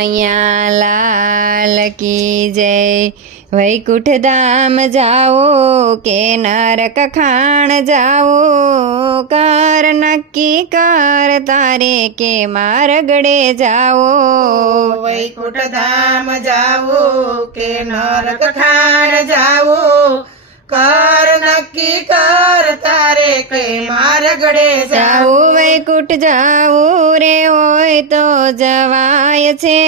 અહીંયા લાલ કી જય। વૈકુંઠ ધામ જાઓ કે નરક ખાણ જાઓ, કર નક્કી કર તારે કે મારગડે જાઓ। વૈકુંઠ ધામ જાવો કે નરક ખાણ જાવો, કર નક્કી કર તારે કે મારગડે જાવો। જાવું વૈકુંઠ જાવું રે હોય તો જવાય છે,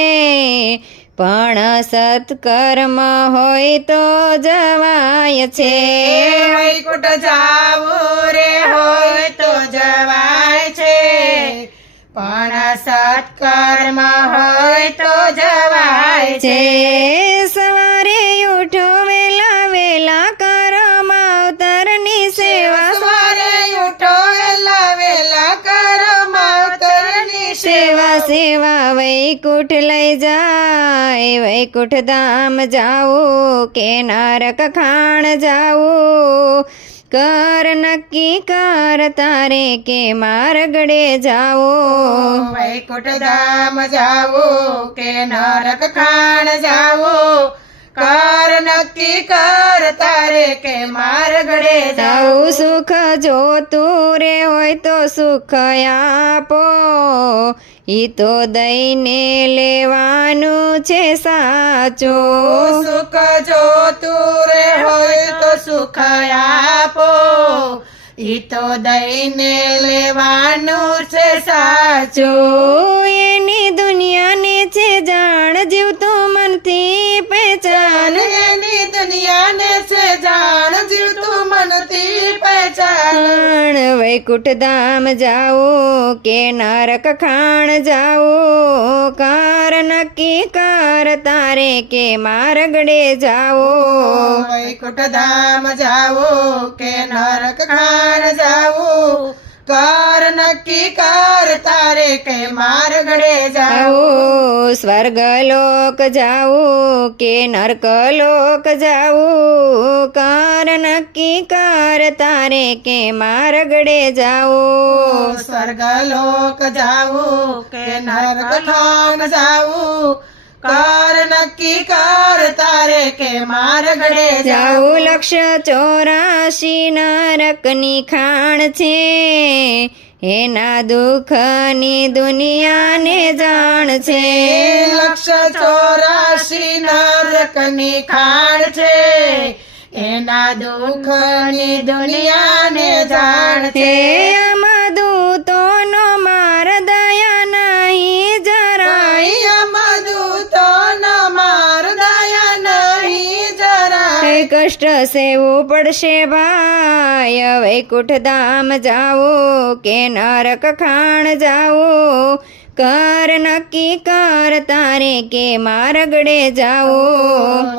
પણ સત્કર્મ હોય તો જવાય છે। વૈકુંઠ જાવું રે હોય તો જવાય છે, પણ સત્કર્મ હોય તો જવાય છે। સવારે ઉઠો વેલા વેલા કરો માવતરની સેવા, સવારે ઉઠો વેલા વેલા કરો માવતરની સેવા સેવા વૈકુંઠ લઈ જાય। વૈકુંઠ ધામ જાઓ કે નરક ખાણ જાઓ, કર નક્કી કર તારે કે મારગડે જાઓ। વૈકુંઠ ધામ જાવો કે નરક ખાણ જાવો, કર નક્કી કર તારે કે મારગડે જાવો। જાવું સુખ જોતું રે હોય તો સુખ આપો, ઈ તો દઈને લેવાનું છે સાચું। સુખ જોતું રે હોય તો સુખ આપો, ઈ તો દઈને લેવાનું છે સાચું। એની દુનિયાને છે જાણ જીવતું મનથી પહેચાન, એની દુનિયાને છે જાણ જીવતું મનથી પહેચાન। વૈકુંઠ ધામ જાઓ કે નરક ખાણ જાઓ, કર નક્કી કર તારે કે મારગડે જાઓ। વૈકુંઠ ધામ જાવો કે નરક ખાણ જાવો, કર નક્કી કર તારે કે મારગડે જાવો। જાઓ સ્વર્ગ લોક જાઓ કે નરક લોક જાઓ, કર નક્કી કર તારે કે મારગડે જાઓ। સ્વર્ગલોક જાવો કે નરક ખાણ જાવો, કર નક્કી કર તારે કે મારગડે જાવો। જાવું લક્ષ્ય 84 નરકની ખાણ છે, એના દુઃખની દુનિયાને જાણ છે। લક્ષ 84 નરકની ખાણ છે, એના દુઃખની દુનિયાને જાણ હે છે। આમાં દૂતોનો માર દયા નહીં જરાય, મધુતો ન માર દયા નહીં જરાય। કષ્ટ સેવું પડશે ભાઈ। વૈકુંઠ ધામ જાઓ કે નરક ખાણ જાઓ, કર નક્કી કર તારે કે મારગડે જાઓ।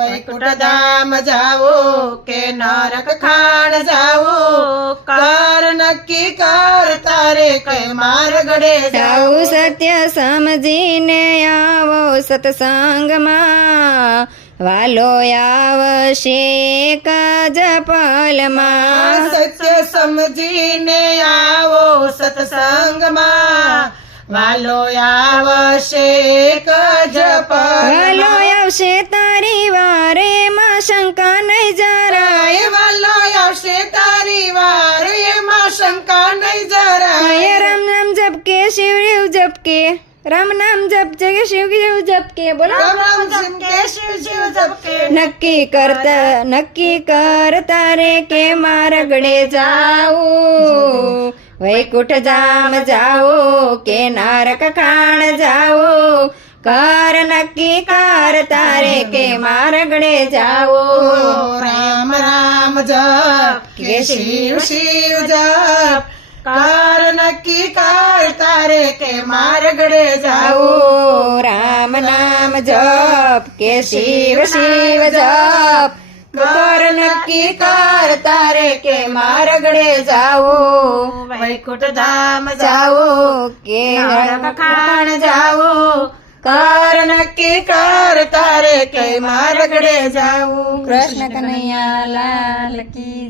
વૈકુંઠ ધામ જાવો કે નરક ખાણ જાવો, કર નક્કી કર તારે કે મારગડે જાવો। જાવું સત્ય સમજીને આવો સત્સંગમાં, વાલો આવશે એક જ પલમાં। સત્ય સમજીને આવો સત્સંગમાં, વાલો આવશે એક જ વાલો પલમાં। આવશે તારી વારે માં શંકા નહીં જરાય, વાલો આવશે તારી વાર એમાં શંકા નહીં જરાય। રામ નામ જપ કે શિવ જપ કે, રામ નામ જપ કે શિવ જપ કે, બોલો રામ રામ જપકે શિવ શિવ જપકે, નક્કી કર તારે કે મારગડે જાવું। વૈકુંઠ ધામ જાઓ કે નરક ખાણ જાઓ, કર નક્કી કર તારે કે મારગડે જાઓ। રામ રામ જપ કે શિવ શિવ જપ, કર નક્કી કર તારે કે મારગડે જાવો। રામ નામ જપ કે શિવ શિવ જપ, કર નક્કી કર તારે કે મારગડે જાઓ। વૈકુંઠ ધામ જાઓ કે નરક ખાણ જાવો, કર નક્કી કર તારે કે મારગડે જાવું। કૃષ્ણ કનૈયા લાલ કી